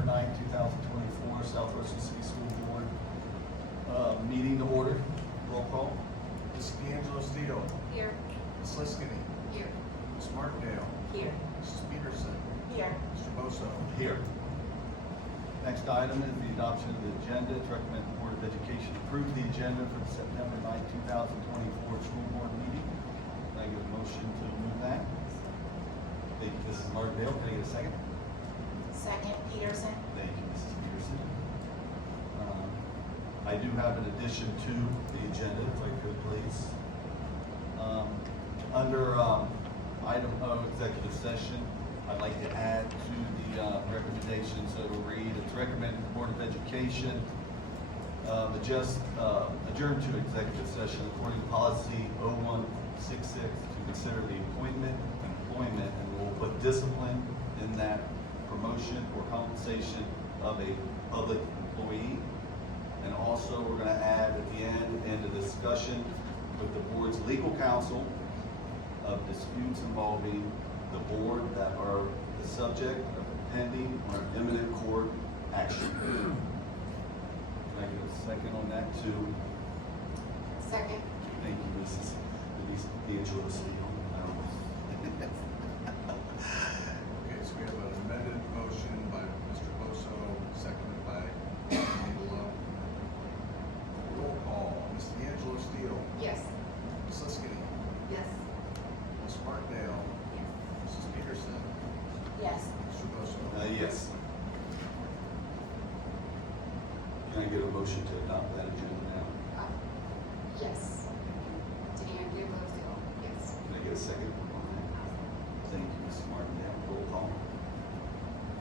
September 9th, 2024, Southwestern City School Board meeting to order. Roll call. Ms. D'Angelo Steele. Here. Ms. Liskini. Here. Ms. Martindale. Here. Mrs. Peterson. Here. Mr. Bosso. Here. Next item is the adoption of the agenda. To recommend the Board of Education approve the agenda for the September 9th, 2024 school board meeting. Can I get a motion to move that? Thank you, Mrs. Martindale. Can I get a second? Second, Peterson. Thank you, Mrs. Peterson. I do have an addition to the agenda, if I could, please. Under item O, executive session, I'd like to add to the recommendation, so to read, it's recommended the Board of Education adjourn to executive session according to policy 0166 to consider the appointment, employment, and we'll put discipline in that promotion or compensation of a public employee. And also, we're gonna add at the end of discussion with the board's legal counsel of disputes involving the board that are the subject of pending or imminent court action. Can I get a second on that too? Second. Thank you, Mrs. D'Angelo Steele. Okay, so we have an amended motion by Mr. Bosso, seconded by D'Angelo. Roll call. Ms. D'Angelo Steele. Yes. Ms. Liskini. Yes. Ms. Martindale. Mrs. Peterson. Yes. Mr. Bosso. Yes. Can I get a motion to adopt that agenda now? Yes. D'Angelo Steele. Yes. Can I get a second on that? Thank you, Mrs. Martindale. Roll call.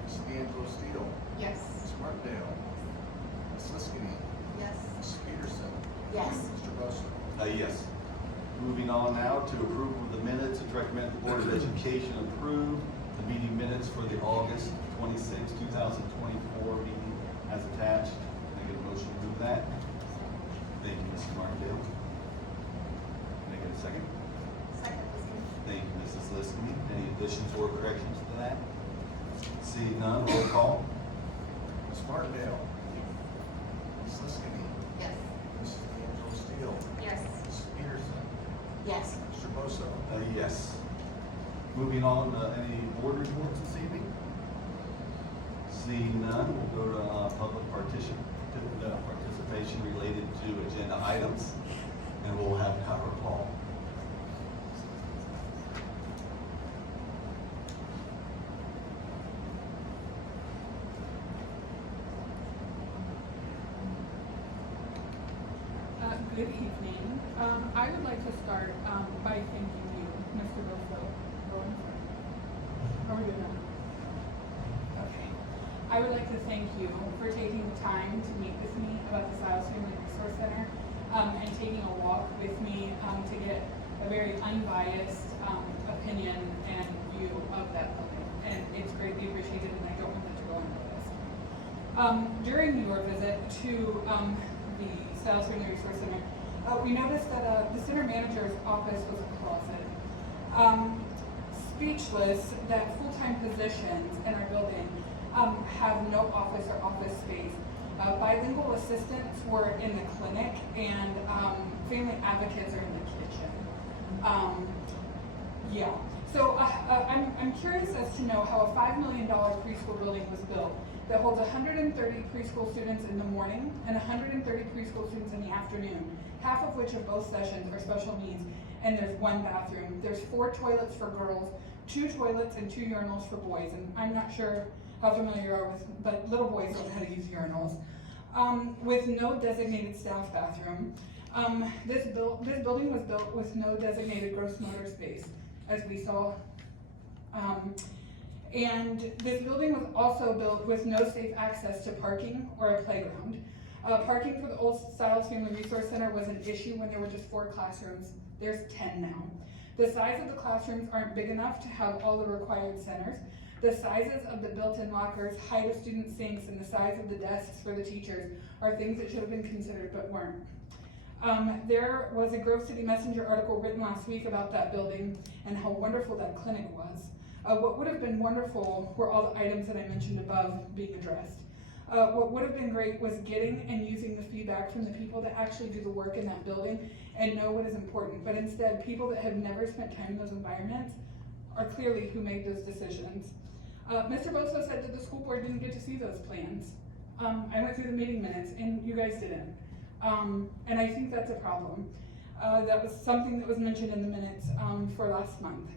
Ms. D'Angelo Steele. Yes. Ms. Martindale. Ms. Liskini. Yes. Mrs. Peterson. Yes. Mr. Bosso. Yes. Moving on now to approval of the minutes, it's recommended the Board of Education approve the meeting minutes for the August 26, 2024 meeting as attached. Can I get a motion to move that? Thank you, Mrs. Martindale. Can I get a second? Second, Thank you, Mrs. Liskini. Any additions or corrections to that? Seeing none, roll call. Ms. Martindale. Ms. Liskini. Yes. Mrs. D'Angelo Steele. Yes. Mrs. Peterson. Yes. Mr. Bosso. Yes. Moving on, any board reports this evening? Seeing none, we'll go to public participation related to agenda items, and we'll have Copper Paul. Good evening. I would like to start by thanking you, Mr. Bosso. How are we doing now? Okay. I would like to thank you for taking the time to meet with me about the Stiles Family Resource Center and taking a walk with me to get a very unbiased opinion and view of that building. And it's greatly appreciated, and I don't want that to go unnoticed. During your visit to the Stiles Family Resource Center, we noticed that the center manager's office was a closet. Speechless that full-time positions in our building have no office or office space. Bilingual assistants were in the clinic, and family advocates are in the kitchen. Yeah. So I'm curious as to know how a $5 million preschool building was built that holds 130 preschool students in the morning and 130 preschool students in the afternoon, half of which of both sessions are special needs, and there's one bathroom. There's 4 toilets for girls, 2 toilets and 2 urinals for boys, and I'm not sure how familiar you are with, but little boys don't know how to use urinals. With no designated staff bathroom. This building was built with no designated gross motor space, as we saw. And this building was also built with no safe access to parking or a playground. Parking for the Old Stiles Family Resource Center was an issue when there were just 4 classrooms. There's 10 now. The size of the classrooms aren't big enough to have all the required centers. The sizes of the built-in lockers, height of student sinks, and the size of the desks for the teachers are things that should have been considered but weren't. There was a Grove City Messenger article written last week about that building and how wonderful that clinic was. What would have been wonderful were all the items that I mentioned above being addressed. What would have been great was getting and using the feedback from the people that actually do the work in that building and know what is important. But instead, people that have never spent time in those environments are clearly who made those decisions. Mr. Boso said that the school board didn't get to see those plans. I went through the meeting minutes and you guys didn't. And I think that's a problem. That was something that was mentioned in the minutes for last month.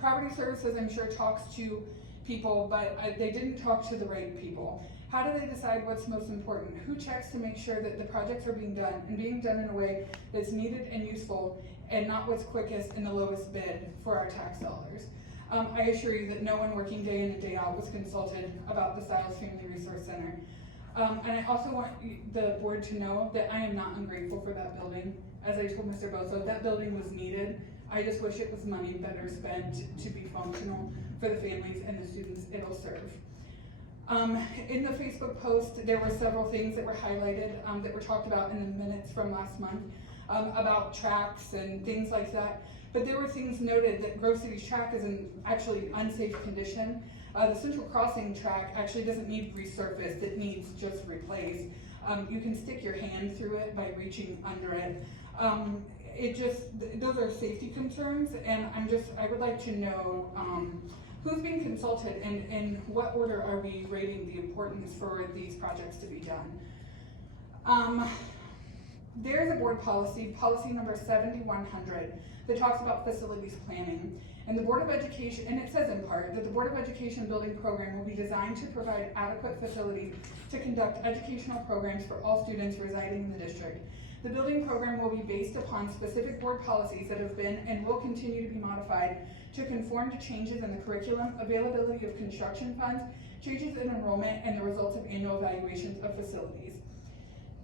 Property Services, I'm sure, talks to people, but they didn't talk to the right people. How do they decide what's most important? Who checks to make sure that the projects are being done and being done in a way that's needed and useful and not what's quickest and the lowest bid for our tax dollars? I assure you that no one working day in and day out was consulted about the Stiles Family Resource Center. And I also want the board to know that I am not ungrateful for that building. As I told Mr. Boso, that building was needed. I just wish it was money better spent to be functional for the families and the students it'll serve. In the Facebook post, there were several things that were highlighted that were talked about in the minutes from last month about tracks and things like that. But there were things noted that Grove City's track is in actually unsafe condition. The Central Crossing track actually doesn't need resurfaced, it needs just replaced. You can stick your hand through it by reaching under it. Those are safety concerns, and I would like to know who's being consulted and in what order are we rating the importance for these projects to be done. There's a board policy, policy number 7100, that talks about facilities planning. And the Board of Education, and it says in part that the Board of Education building program will be designed to provide adequate facilities to conduct educational programs for all students residing in the district. The building program will be based upon specific board policies that have been and will continue to be modified to conform to changes in the curriculum, availability of construction funds, changes in enrollment, and the results of annual evaluations of facilities.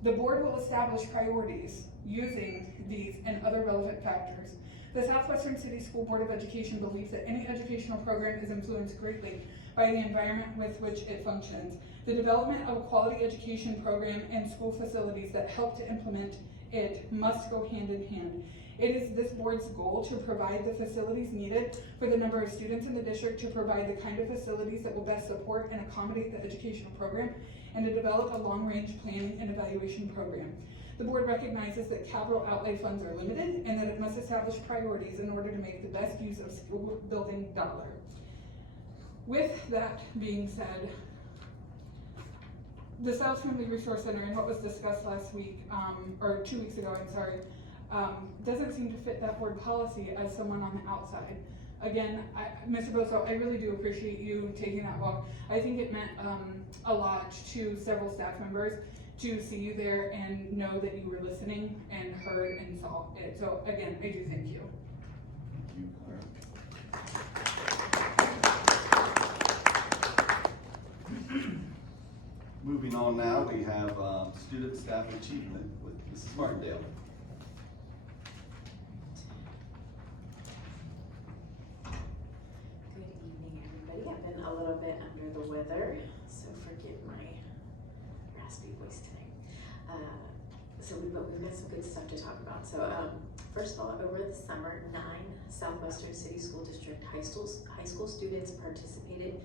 The board will establish priorities using these and other relevant factors. The Southwestern City School Board of Education believes that any educational program is influenced greatly by the environment with which it functions. The development of a quality education program and school facilities that help to implement it must go hand in hand. It is this board's goal to provide the facilities needed for the number of students in the district, to provide the kind of facilities that will best support and accommodate the educational program, and to develop a long-range planning and evaluation program. The board recognizes that capital outlay funds are limited and that it must establish priorities in order to make the best use of school building dollar. With that being said, the Stiles Family Resource Center and what was discussed last week, or 2 weeks ago, I'm sorry, doesn't seem to fit that board policy as someone on the outside. Again, Mr. Boso, I really do appreciate you taking that walk. I think it meant a lot to several staff members to see you there and know that you were listening and heard and saw it. So again, I do thank you. Thank you, Clara. Moving on now, we have student staff achievement with Mrs. Martindale. Good evening, everybody. I've been a little bit under the weather, so forgive my raspy voice today. But we've got some good stuff to talk about. So first of all, over the summer, 9 Southwestern City School District high school students participated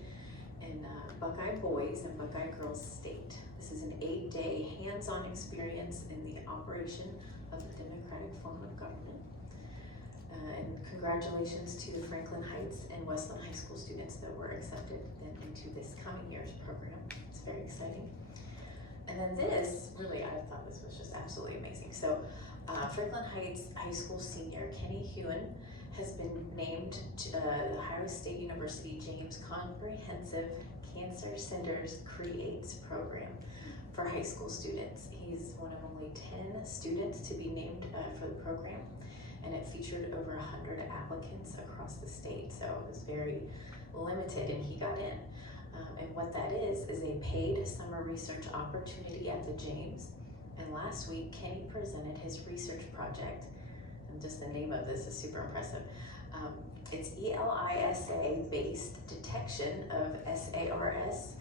in Buckeye Boys and Buckeye Girls State. This is an 8-day hands-on experience in the operation of the democratic form of government. And congratulations to the Franklin Heights and Westland High School students that were accepted into this coming year's program. It's very exciting. And then this, really, I thought this was just absolutely amazing. So Franklin Heights High School senior Kenny Hewen has been named to the Ohio State University James Comprehensive Cancer Center's CREATES program for high school students. He's one of only 10 students to be named for the program, and it featured over 100 applicants across the state, so it was very limited and he got in. And what that is a paid summer research opportunity at the James. And last week, Kenny presented his research project, and just the name of this is super impressive. It's ELISA-based detection of SARS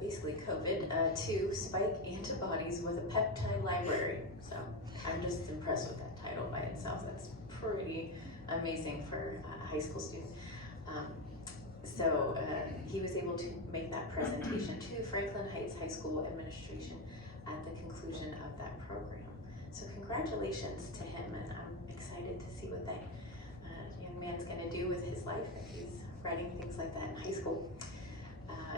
basically COVID-2 spike antibodies with a peptide library. So I'm just impressed with that title by itself. That's pretty amazing for a high school student. So he was able to make that presentation to Franklin Heights High School administration at the conclusion of that program. So congratulations to him, and I'm excited to see what that young man's gonna do with his life if he's writing things like that in high school.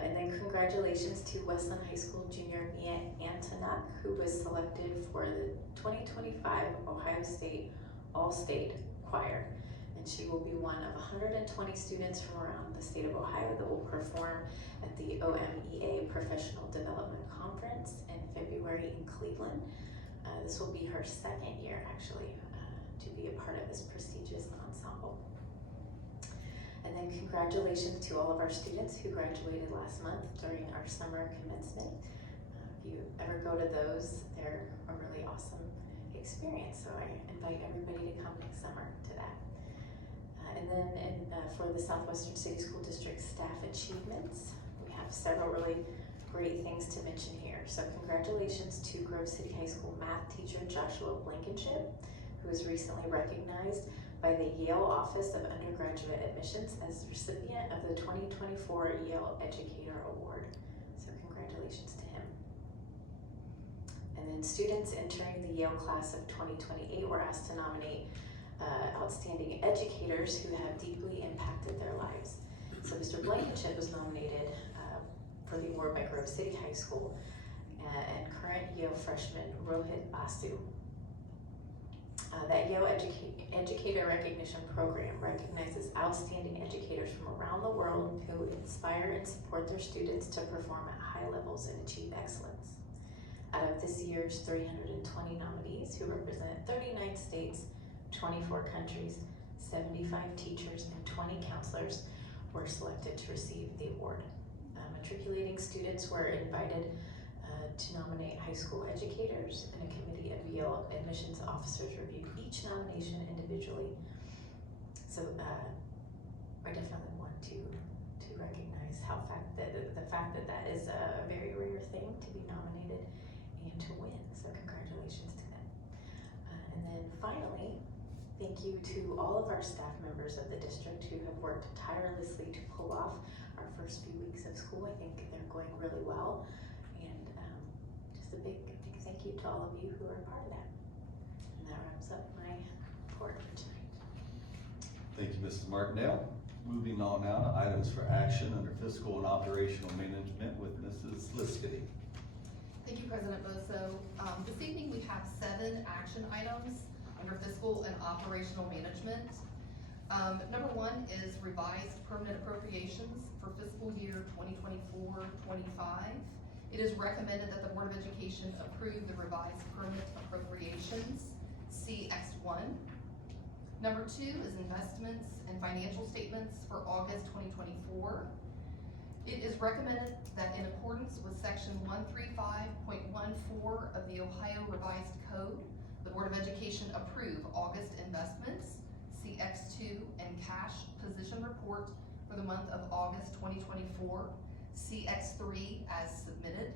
And then congratulations to Westland High School junior Mia Antonuck, who was selected for the 2025 Ohio State All-State Choir. And she will be one of 120 students from around the state of Ohio that will perform at the OMEA Professional Development Conference in February in Cleveland. This will be her second year, actually, to be a part of this prestigious ensemble. And then congratulations to all of our students who graduated last month during our summer commencement. If you ever go to those, they're a really awesome experience. So I invite everybody to come next summer to that. And then for the Southwestern City School District staff achievements, we have several really great things to mention here. So congratulations to Grove City High School math teacher Joshua Blankenship, who was recently recognized by the Yale Office of Undergraduate Admissions as recipient of the 2024 Yale Educator Award. So congratulations to him. And then students entering the Yale class of 2028 were asked to nominate outstanding educators who have deeply impacted their lives. So Mr. Blankenship was nominated for the award by Grove City High School and current Yale freshman Rohit Basu. That Yale Educator Recognition Program recognizes outstanding educators from around the world who inspire and support their students to perform at high levels and achieve excellence. Out of this year's 320 nominees who represent 39 states, 24 countries, 75 teachers, and 20 counselors were selected to receive the award. Matriculating students were invited to nominate high school educators, and a committee of Yale admissions officers reviewed each nomination individually. So I definitely want to recognize the fact that that is a very rare thing to be nominated and to win. So congratulations to them. And then finally, thank you to all of our staff members of the district who have worked tirelessly to pull off our first few weeks of school. I think they're going really well. Just a big thank you to all of you who are a part of that. And that wraps up my report for tonight. Thank you, Mrs. Martindale. Moving on now to items for action under fiscal and operational management with Mrs. Liskety. Thank you, President Boso. This evening we have 7 action items under fiscal and operational management. Number 1 is revised permanent appropriations for fiscal year 2024-25. It is recommended that the Board of Education approve the revised permanent appropriations, CX1. Number 2 is investments and financial statements for August 2024. It is recommended that in accordance with section 135.14 of the Ohio Revised Code, the Board of Education approve August investments, CX2, and cash position report for the month of August 2024, CX3 as submitted.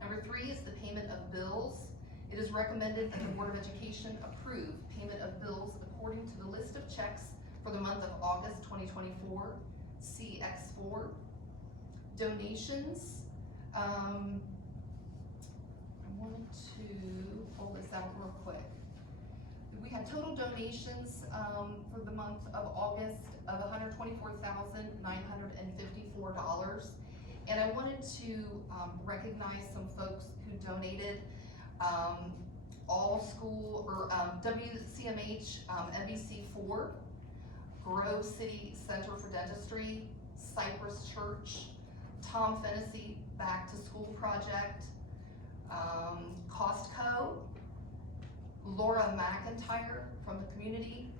Number 3 is the payment of bills. It is recommended that the Board of Education approve payment of bills according to the list of checks for the month of August 2024, CX4. Donations, I want to pull this out real quick. We had total donations for the month of August of $124,954. And I wanted to recognize some folks who donated all school, or WCMH MBC4, Grove City Center for Dentistry, Cypress Church, Tom Fennessy Back to School Project, Costco, Laura McIntyre from the community.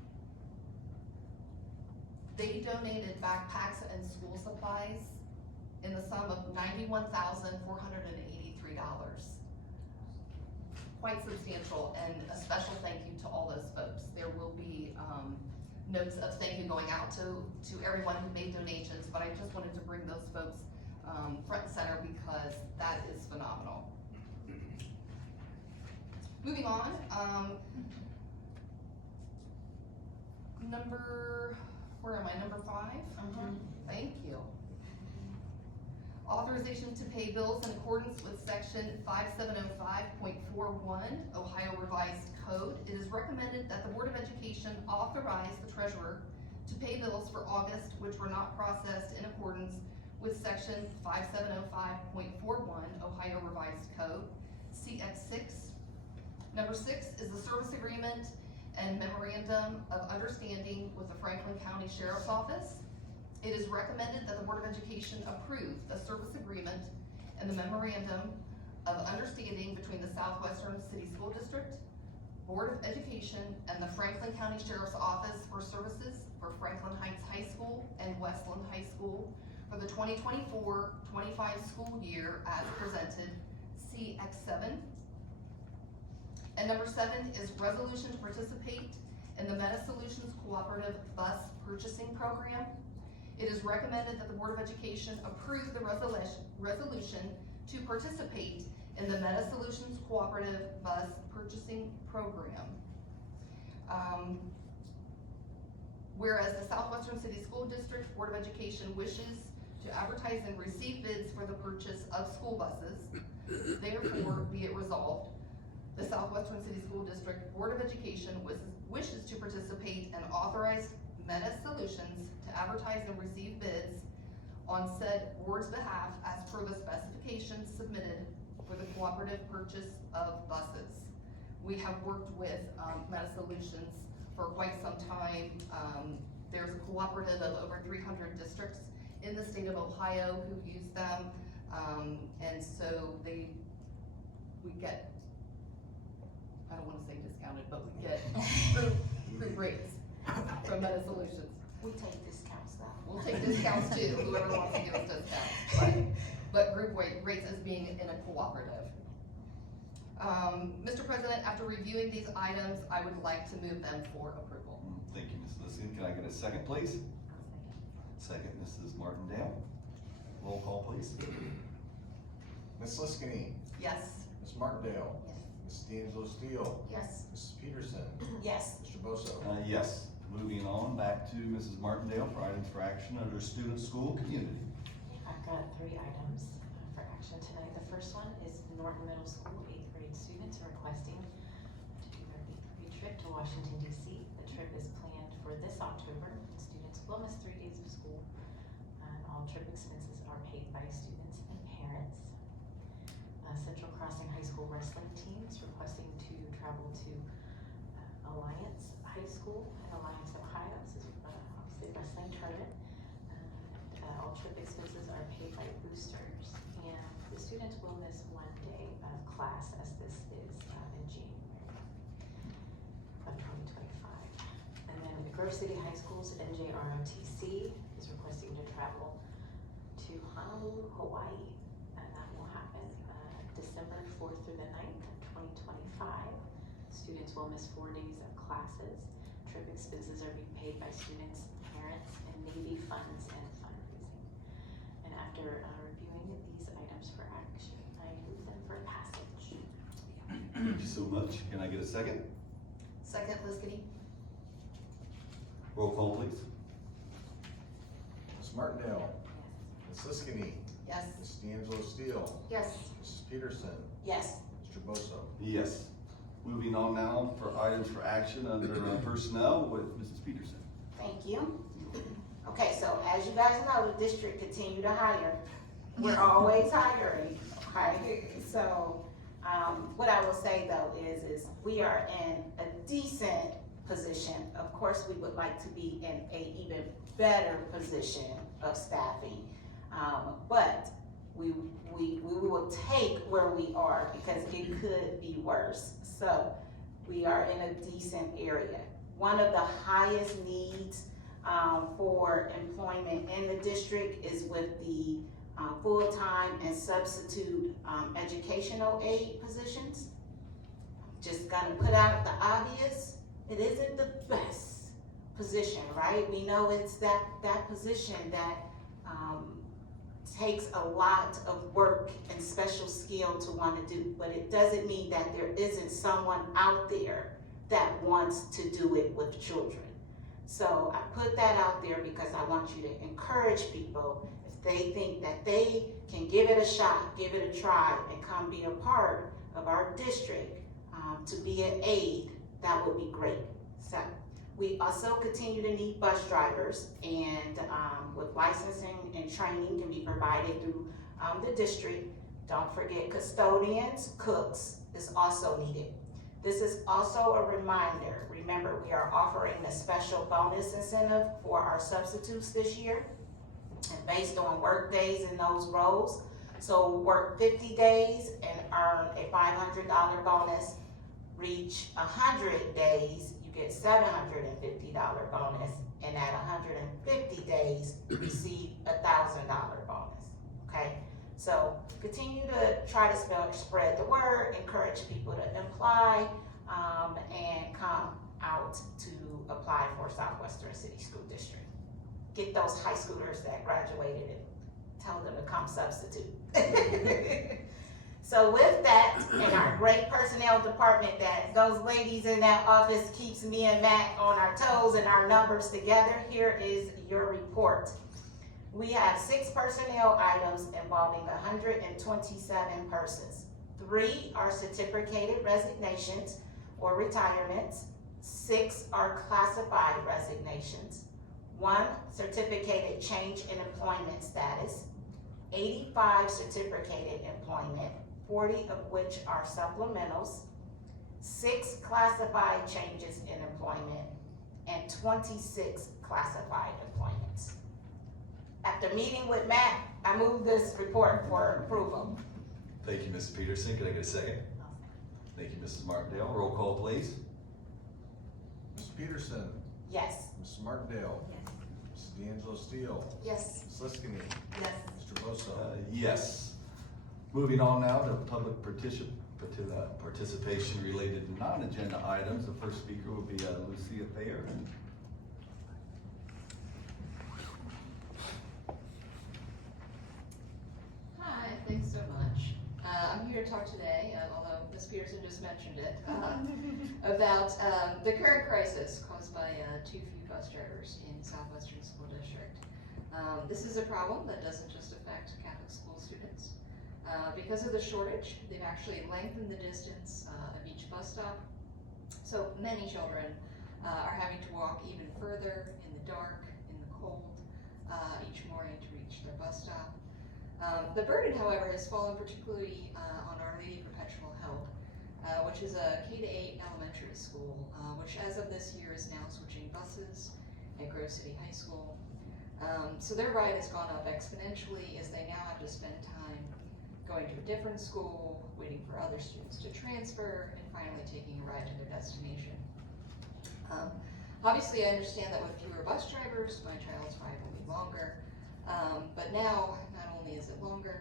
They donated backpacks and school supplies in the sum of $91,483. Quite substantial, and a special thank you to all those folks. There will be notes of thank you going out to everyone who made donations, but I just wanted to bring those folks front and center because that is phenomenal. Moving on, Number 5? Thank you. Authorization to pay bills in accordance with section 5705.41 Ohio Revised Code. It is recommended that the Board of Education authorize the treasurer to pay bills for August which were not processed in accordance with section 5705.41 Ohio Revised Code, CX6. Number 6 is the service agreement and memorandum of understanding with the Franklin County Sheriff's Office. It is recommended that the Board of Education approve the service agreement and the memorandum of understanding between the Southwestern City School District, Board of Education, and the Franklin County Sheriff's Office for services for Franklin Heights High School and Westland High School for the 2024-25 school year as presented, CX7. And number 7 is resolution to participate in the Meta Solutions Cooperative Bus Purchasing Program. It is recommended that the Board of Education approve the resolution to participate in the Meta Solutions Cooperative Bus Purchasing Program. Whereas the Southwestern City School District Board of Education wishes to advertise and receive bids for the purchase of school buses, therefore be it resolved, the Southwestern City School District Board of Education wishes to participate and authorize Meta Solutions to advertise and receive bids on said board's behalf as per the specifications submitted for the cooperative purchase of buses. We have worked with Meta Solutions for quite some time. There's a cooperative of over 300 districts in the state of Ohio who use them, and so we get, I don't want to say discounted, but we get group rates from Meta Solutions. We take discounts though. We'll take discounts too, whoever wants to give us discounts, but group rates as being in a cooperative. Mr. President, after reviewing these items, I would like to move them for approval. Thank you, Ms. Liskin. Can I get a second, please? Second, Mrs. Martindale. Roll call, please. Ms. Liskini, Yes. Ms. Martindale, Ms. D'Angelo Steele, Yes. Mrs. Peterson, Yes. Mr. Bosso. Yes. Moving on, back to Mrs. Martindale for items for action under student, school, community. I've got 3 items for action tonight. The first one is Norton Middle School 8th grade students requesting to do their 8th grade trip to Washington DC. The trip is planned for this October. The students will miss 3 days of school, and all trip expenses are paid by students and parents. Central Crossing High School wrestling teams requesting to travel to Alliance High School and Alliance Ohio. This is obviously a wrestling tournament. All trip expenses are paid by boosters, and the students will miss 1 day of class as this is in January of 2025. And then the Grove City High School's NJROTC is requesting to travel to Honolulu, Hawaii, and that will happen December 4th through the 9th of 2025. Students will miss 4 days of classes. Trip expenses are being paid by students, parents, and Navy funds and fundraising. And after reviewing these items for action, I move them for passage. Thank you so much. Can I get a second? Second, Liskini. Roll call, please. Ms. Martindale, Ms. Liskini, Yes. Ms. D'Angelo Steele, Yes. Mrs. Peterson, Yes. Mr. Bosso. Yes. Moving on now for items for action under personnel with Mrs. Peterson. Thank you. Okay, so as you guys know, the district continue to hire. We're always hiring, okay? So, what I will say though is we are in a decent position. Of course, we would like to be in a even better position of staffing. But we will take where we are because it could be worse. So we are in a decent area. One of the highest needs for employment in the district is with the full-time and substitute educational aid positions. Just gonna put out the obvious, it isn't the best position, right? We know it's that position that takes a lot of work and special skill to want to do, but it doesn't mean that there isn't someone out there that wants to do it with children. So I put that out there because I want you to encourage people, if they think that they can give it a shot, give it a try, and come be a part of our district, to be an aide, that would be great. So we also continue to need bus drivers, and with licensing and training can be provided through the district. Don't forget custodians, cooks is also needed. This is also a reminder. Remember, we are offering a special bonus incentive for our substitutes this year, and based on work days in those roles. So work 50 days and earn a $500 bonus. Reach 100 days, you get $750 bonus, and at 150 days, receive a $1,000 bonus, okay? So continue to try to spread the word, encourage people to apply, and come out to apply for Southwestern City School District. Get those high schoolers that graduated and tell them to come substitute. So with that, and our great personnel department, that those ladies in that office keeps me and Matt on our toes and our numbers together, here is your report. We have 6 personnel items involving 127 persons. 3 are certificated resignations or retirements. 6 are classified resignations. 1 certificated change in employment status. 85 certificated employment, 40 of which are supplementals. 6 classified changes in employment, and 26 classified employments. After meeting with Matt, I move this report for approval. Thank you, Mrs. Peterson. Can I get a second? Thank you, Mrs. Martindale. Roll call, please. Mrs. Peterson, Yes. Mrs. Martindale, Yes. Mrs. D'Angelo Steele, Yes. Ms. Liskini, Yes. Mr. Bosso. Yes. Moving on now to public participation related to non-agenda items. The first speaker will be Lucia Thayer. Hi, thanks so much. I'm here to talk today, although Ms. Peterson just mentioned it, about the current crisis caused by too few bus drivers in Southwestern School District. This is a problem that doesn't just affect Catholic school students. Because of the shortage, they've actually lengthened the distance of each bus stop. So many children are having to walk even further in the dark, in the cold, each morning to reach their bus stop. The burden, however, has fallen particularly on Our Lady Perpetual Help, which is a K-8 elementary school, which as of this year is now switching buses at Grove City High School. So their ride has gone up exponentially as they now have to spend time going to a different school, waiting for other students to transfer, and finally taking a ride to their destination. Obviously, I understand that with fewer bus drivers, my child's ride will be longer, but now, not only is it longer,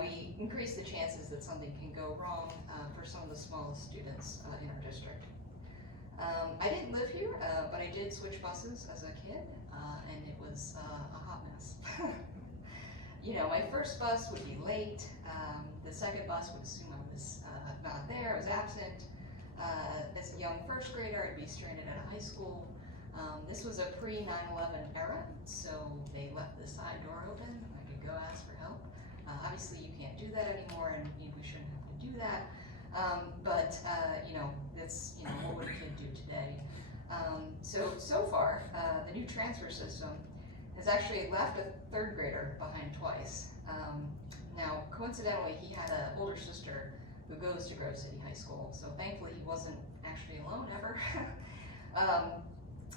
we increase the chances that something can go wrong for some of the smallest students in our district. I didn't live here, but I did switch buses as a kid, and it was a hot mess. You know, my first bus would be late, the second bus would assume I was not there, I was absent. As a young first grader, I'd be stranded at a high school. This was a pre-9/11 era, so they left the side door open, I could go ask for help. Obviously you can't do that anymore, and we shouldn't have to do that. But you know, that's, you know, what would a kid do today? So far, the new transfer system has actually left a third grader behind twice. Now, coincidentally, he had an older sister who goes to Grove City High School, so thankfully he wasn't actually alone ever.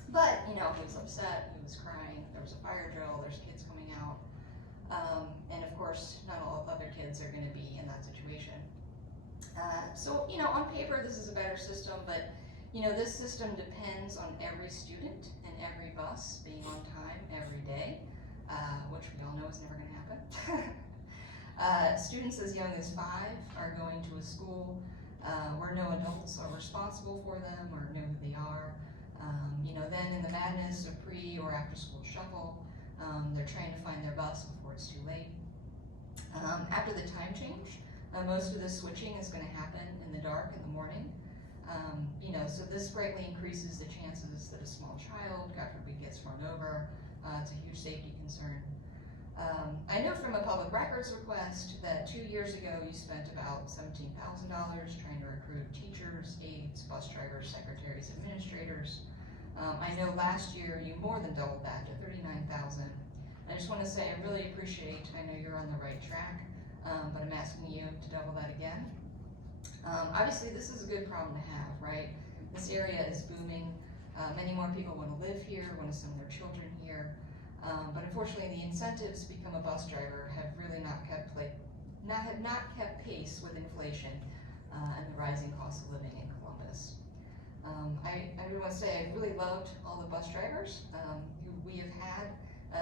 But, you know, he was upset, he was crying, there was a fire drill, there's kids coming out. And of course, not all other kids are gonna be in that situation. So, you know, on paper, this is a better system, but, you know, this system depends on every student and every bus being on time every day, which we all know is never gonna happen. Students as young as 5 are going to a school where no adults are responsible for them or know who they are. You know, then in the madness of pre or after school shuffle, they're trying to find their bus before it's too late. After the time change, most of the switching is going to happen in the dark in the morning. So this greatly increases the chances that a small child, God forbid, gets run over. It's a huge safety concern. I know from a public records request that 2 years ago you spent about $17,000 trying to recruit teachers, aides, bus drivers, secretaries, administrators. I know last year you more than doubled that to $39,000. I just want to say I really appreciate, I know you're on the right track, but I'm asking you to double that again. Obviously this is a good problem to have, right? This area is booming. Many more people want to live here, want to send their children here. But unfortunately the incentives to become a bus driver have really not kept pace with inflation and the rising cost of living in Columbus. I really want to say I really loved all the bus drivers who we have had.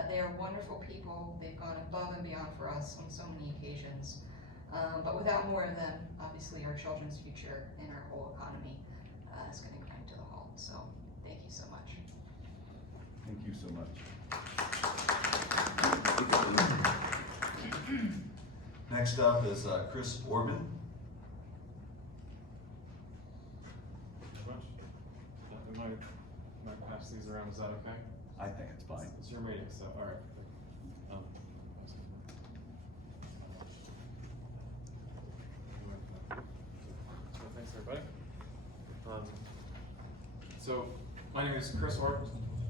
They are wonderful people. They've gone above and beyond for us on so many occasions. But without more of them, obviously our children's future and our whole economy is going to grind to a halt. So thank you so much. Thank you so much. Next up is Chris Orban. We might pass these around, is that okay? I think it's fine. It's your meeting, so, all right. So thanks, everybody. So, my name is Chris Orban.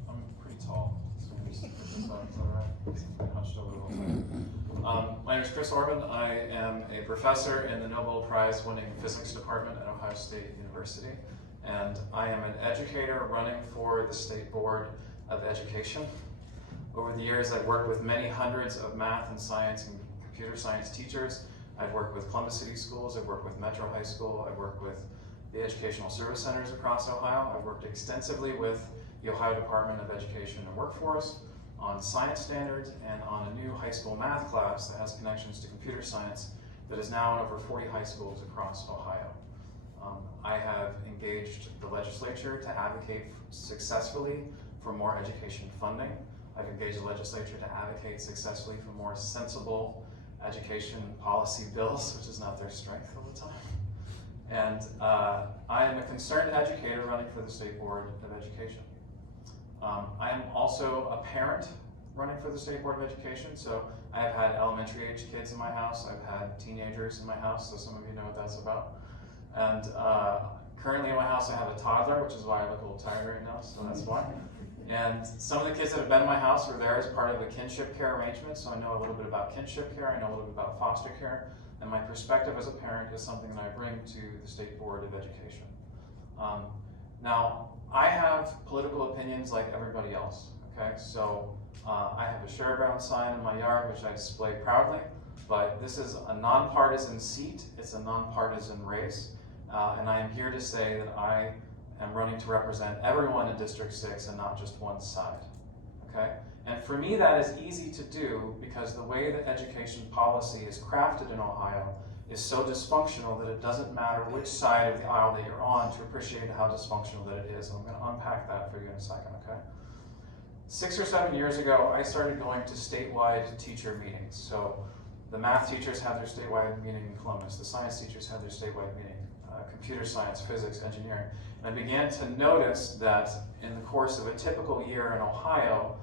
I'm pretty tall, so I'm just put this on, is that all right? I'm hunched over the whole time. My name is Chris Orban. I am a professor in the Nobel Prize winning physics department at Ohio State University. And I am an educator running for the State Board of Education. Over the years, I've worked with many hundreds of math and science and computer science teachers. I've worked with Columbus City Schools, I've worked with Metro High School, I've worked with the Educational Service Centers across Ohio. I've worked extensively with the Ohio Department of Education and Workforce on science standards and on a new high school math class that has connections to computer science that is now in over 40 high schools across Ohio. I have engaged the legislature to advocate successfully for more education funding. I've engaged the legislature to advocate successfully for more sensible education policy bills, which is not their strength all the time. And I am a concerned educator running for the State Board of Education. I am also a parent running for the State Board of Education, so I have had elementary age kids in my house, I've had teenagers in my house, so some of you know what that's about. And currently in my house I have a toddler, which is why I look a little tired right now, so that's why. And some of the kids that have been in my house were there as part of a kinship care arrangement, so I know a little bit about kinship care, I know a little bit about foster care, and my perspective as a parent is something that I bring to the State Board of Education. Now, I have political opinions like everybody else, okay? So I have a Sherrod Brown sign in my yard, which I display proudly, but this is a nonpartisan seat, it's a nonpartisan race, and I am here to say that I am running to represent everyone in District 6 and not just one side, okay? And for me that is easy to do because the way that education policy is crafted in Ohio is so dysfunctional that it doesn't matter which side of the aisle that you're on to appreciate how dysfunctional that it is. And I'm going to unpack that for you in a second, okay? 6 or 7 years ago, I started going to statewide teacher meetings. So the math teachers had their statewide meeting in Columbus. The science teachers had their statewide meeting. Computer science, physics, engineering. And I began to notice that in the course of a typical year in Ohio,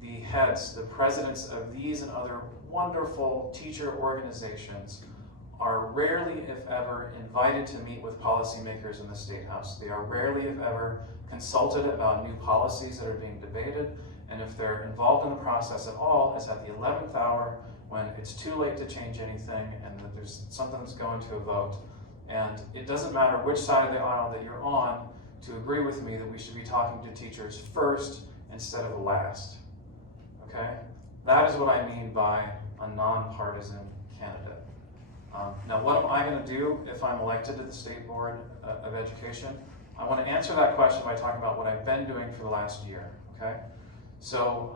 the heads, the presidents of these and other wonderful teacher organizations are rarely, if ever, invited to meet with policymakers in the State House. They are rarely, if ever, consulted about new policies that are being debated, and if they're involved in the process at all, it's at the 11th hour when it's too late to change anything and that there's something that's going to a vote. And it doesn't matter which side of the aisle that you're on to agree with me that we should be talking to teachers first instead of last, okay? That is what I mean by a nonpartisan candidate. Now, what am I going to do if I'm elected to the State Board of Education? I want to answer that question by talking about what I've been doing for the last year, okay? So,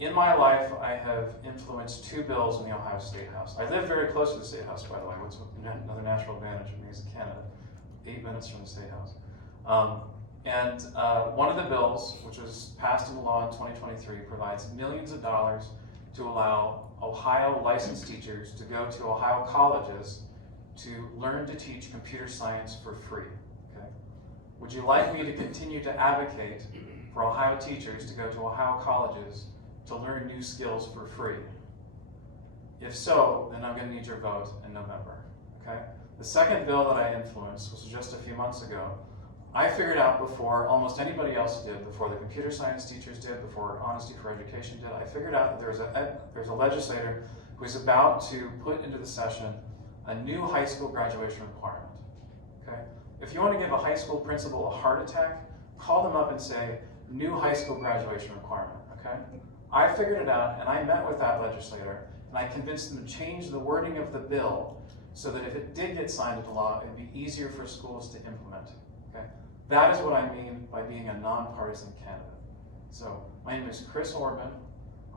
in my life, I have influenced 2 bills in the Ohio State House. I live very close to the State House, by the way, which is another natural advantage of me as a candidate, 8 minutes from the State House. One of the bills, which was passed into law in 2023, provides millions of dollars to allow Ohio licensed teachers to go to Ohio colleges to learn to teach computer science for free, okay? Would you like me to continue to advocate for Ohio teachers to go to Ohio colleges to learn new skills for free? If so, then I'm going to need your vote in November, okay? The second bill that I influenced was just a few months ago. I figured out before almost anybody else did, before the computer science teachers did, before Honesty for Education did, I figured out that there's a legislator who's about to put into the session a new high school graduation requirement, okay? If you want to give a high school principal a heart attack, call them up and say, new high school graduation requirement, okay? I figured it out, and I met with that legislator, and I convinced them to change the wording of the bill so that if it did get signed into law, it'd be easier for schools to implement, okay? That is what I mean by being a nonpartisan candidate. So, my name is Chris Orban.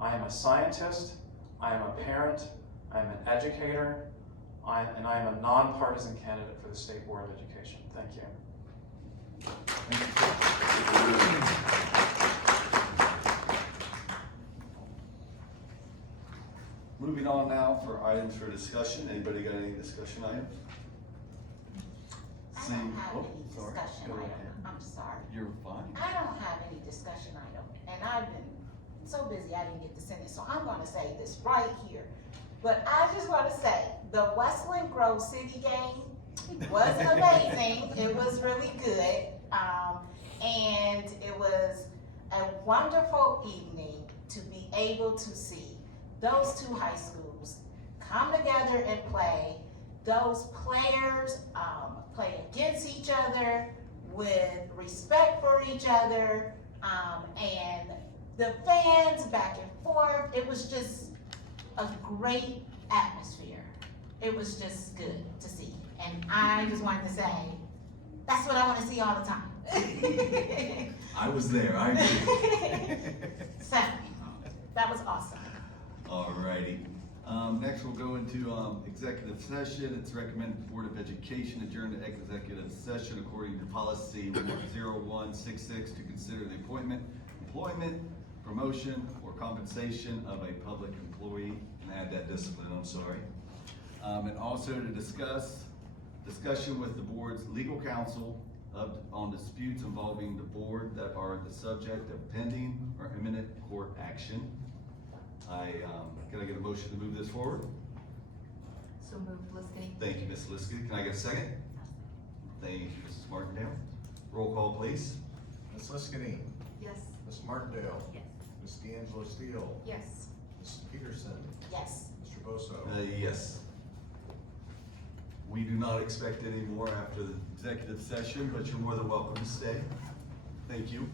I am a scientist, I am a parent, I am an educator, and I am a nonpartisan candidate for the State Board of Education. Thank you. Moving on now for items for discussion. Anybody got any discussion items? I Seeing- don't have oh, any sorry. discussion Go item, ahead. I'm sorry. You're fine. I don't have any discussion item, and I've been so busy I didn't get to send it, so I'm gonna say this right here. But I just wanna say, the Westland Grove City game was amazing, it was really good. And it was a wonderful evening to be able to see those two high schools come together and play. Those players, play against each other with respect for each other, and the fans back and forth. It was just a great atmosphere. It was just good to see. And I just wanted to say, that's what I want to see all the time. I was there, I agree. So, that was awesome. Alrighty. Next we'll go into executive session. It's recommended the Board of Education adjourn to executive session according to policy 0166 to consider the appointment, employment, promotion, or compensation of a public employee, and add that discipline, I'm sorry. And also to discussion with the board's legal counsel on disputes involving the board that are the subject of pending or imminent court action. Can I get a motion to move this forward? So moved, Liskini. Thank you, Ms. Liskey. Can I get a second? Thank you, Mrs. Martindale. Roll call, please. Ms. Liskini, Yes. Ms. Martindale, Yes. Ms. D'Angelo Steele, Yes. Ms. Peterson, Yes. Mr. Bosso. Yes. We do not expect any more after the executive session, but you're more than welcome to stay. Thank you.